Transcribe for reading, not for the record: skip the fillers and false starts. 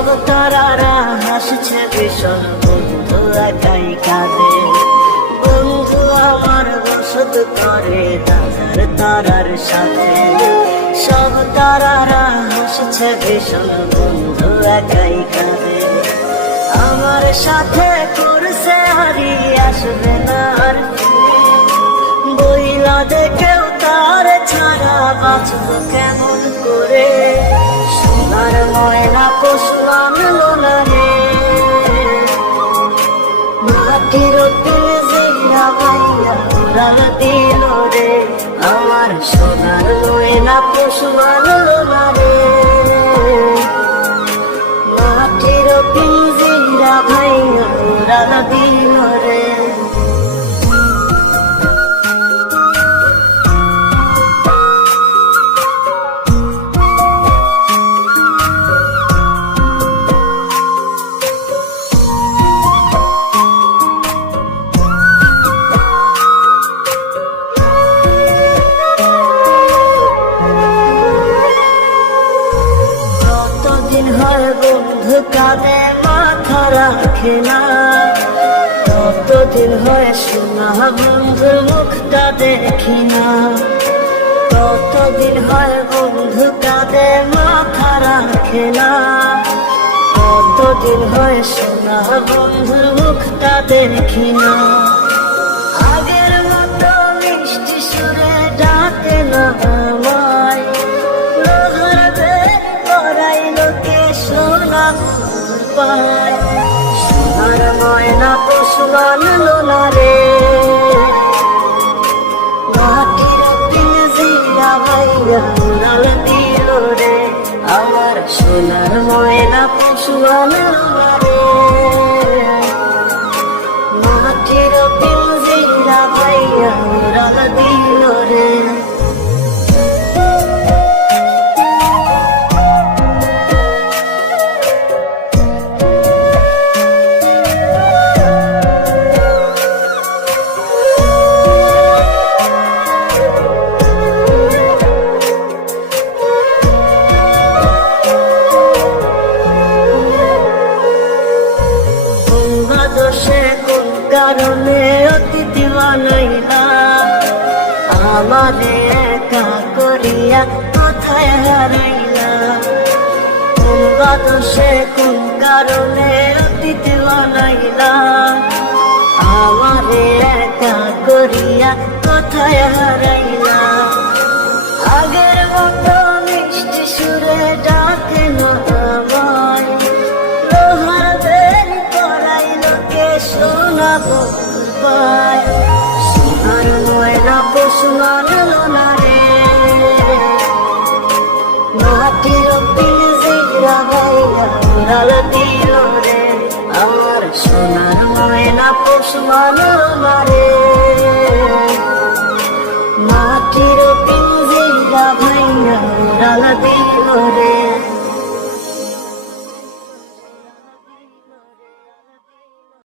সব তারারা হাসছে ভীষণ, বন্ধু একাই কাঁদে। বন্ধু আমার বসত করে তারার তারার সাথে। সব তারারা হাসছে ভীষণ, বন্ধু একাই কাঁদে। আমার সাথে করছে হারি আসবে না আর ফিরে। বইলা দেখেও তার ছাড়া বাঁচব কেমন করে। সোনার ময়না পশু আনলো না রে, মাটির পিঞ্জিরা ভাইয়া উড়াল দিল রে। আমার সোনার ময়না পশু আনলো না রে, মাটির পিঞ্জিরা ভাইয়া উড়াল দিল রে। বন্ধু কাঁদে মাথা রাখে না, কতদিন হয় শোনা বন্ধুর মুখটা দেখি না। কতদিন হয় বন্ধু কাঁদে মাথা রাখে না, কতদিন হয় শোনা বন্ধুর মুখটা দেখি না। আগের মতো মিষ্টি সুরে ডাকে না আমায়, সোনার ময়না পশু আনলো না রে, মাটির পিঞ্জিরা ভাইয়া উড়াল দিল রে। আমার সোনার ময়না পশু আনলো না রে, মাটির পিঞ্জিরা ভাইয়া উড়াল দিল রে। দোষে কোন কারণে অতিথি বানাইলা, আমারে একা করিয়া কোথায় হারাইলা। তোমরা দোষে কোন কারণে অতিথি বানাইলা, আমারে একা করিয়া কোথায় হারাইলা। আগের মতো মিষ্টি সুরে ডাকে না আমায়, সোনা পায়। সোনার ময়না পশু আনলো না রে, মাটির পিঞ্জিরা ভাইয়া উড়াল দিল রে। আমার সোনার ময়না পশু আনলো না রে।